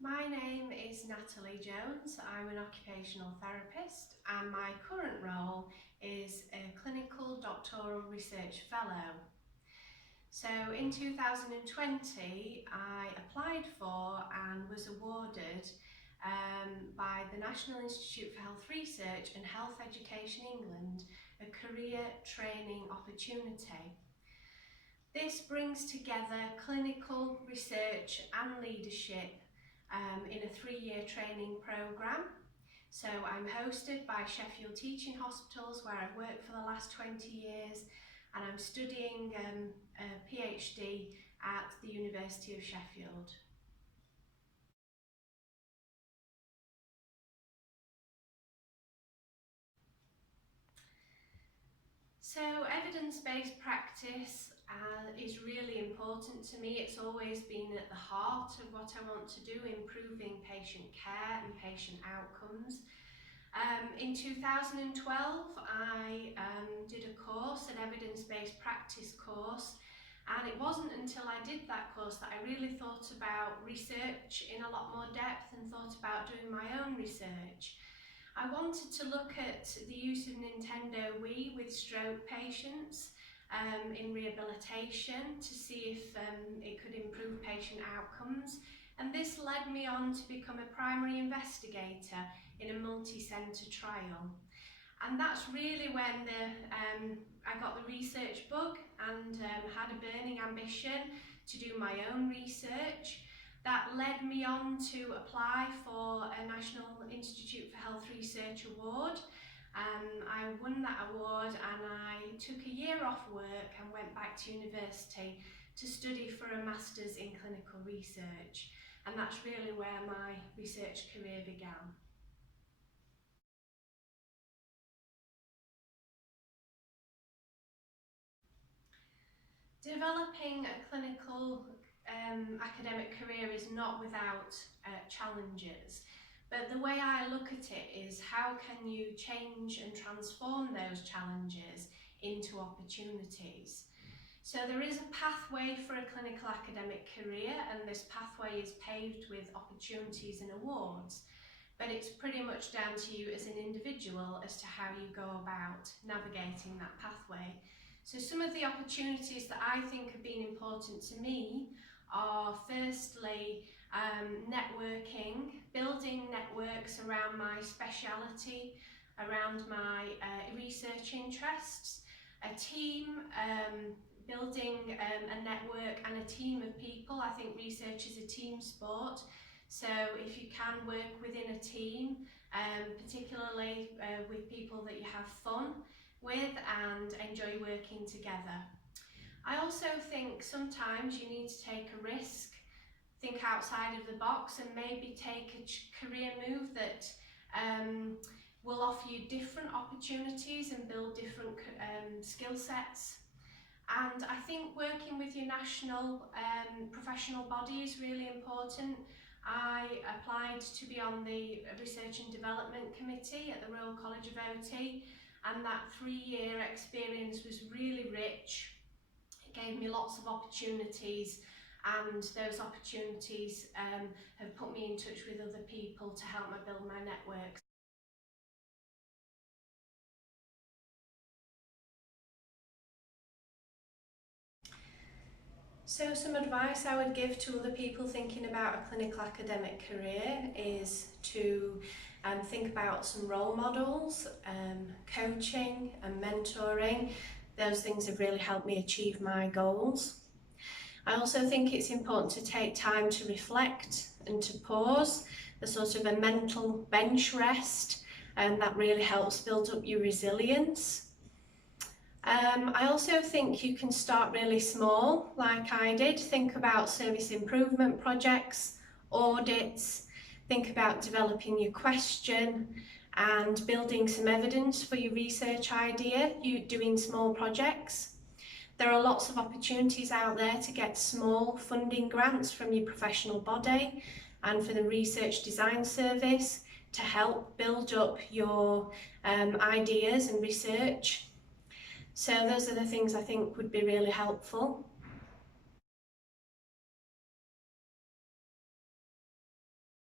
My name is Nat Jones. I'm an occupational therapist and my current role is a clinical doctoral research fellow. So in 2020 I applied for and was awarded by the National Institute for Health Research and Health Education England a career training opportunity. This brings together clinical research and leadership in a 3-year training programme. So I'm hosted by Sheffield Teaching Hospitals, where I've worked for the last 20 years, and I'm studying a PhD at the University of Sheffield. So evidence-based practice is really important to me. It's always been at the heart of what I want to do, improving patient care and patient outcomes. In 2012 I did a course, an evidence-based practice course, and it wasn't until I did that course that I really thought about research in a lot more depth and thought about doing my own research. I wanted to look at the use of Nintendo Wii with stroke patients in rehabilitation to see if it could improve patient outcomes, and this led me on to become a primary investigator in a multi-centre trial. And that's really when I got the research bug and had a burning ambition to do my own research. That led me on to apply for a National Institute for Health Research award. I won that award and I took a year off work and went back to university to study for a Master's in Clinical Research. And that's really where my research career began. Developing a clinical academic career is not without challenges, but the way I look at it is how can you change and transform those challenges into opportunities. So there is a pathway for a clinical academic career, and this pathway is paved with opportunities and awards, but it's pretty much down to you as an individual as to how you go about navigating that pathway. So some of the opportunities that I think have been important to me are firstly networking, building networks around my speciality, around my research interests, a team, building a network and a team of people. I think research is a team sport, so if you can work within a team, particularly with people that you have fun with and enjoy working together. I also think sometimes you need to take a risk, think outside of the box, and maybe take a career move that will offer you different opportunities and build different skill sets. And I think working with your national professional body is really important. I applied to be on the Research and Development Committee at the Royal College of OT, and that 3-year experience was really rich. It gave me lots of opportunities, and those opportunities have put me in touch with other people to help me build my networks. So some advice I would give to other people thinking about a clinical academic career is to think about some role models, coaching and mentoring. Those things have really helped me achieve my goals. I also think it's important to take time to reflect and to pause, a sort of a mental bench rest, and that really helps build up your resilience. I also think you can start really small, like I did. Think about service improvement projects, audits, think about developing your question and building some evidence for your research idea, you doing small projects. There are lots of opportunities out there to get small funding grants from your professional body and for the Research Design Service to help build up your ideas and research. So those are the things I think would be really helpful.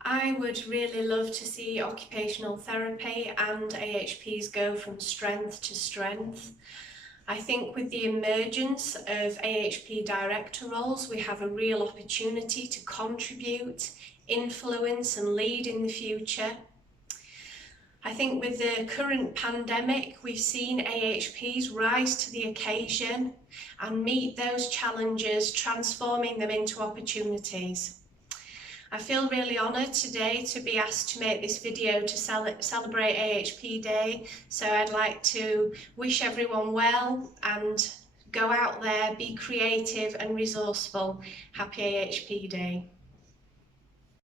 I would really love to see occupational therapy and AHPs go from strength to strength. I think with the emergence of AHP director roles, we have a real opportunity to contribute, influence and lead in the future. I think with the current pandemic, we've seen AHPs rise to the occasion and meet those challenges, transforming them into opportunities. I feel really honoured today to be asked to make this video to celebrate AHP Day, so I'd like to wish everyone well and go out there, be creative and resourceful. Happy AHP Day.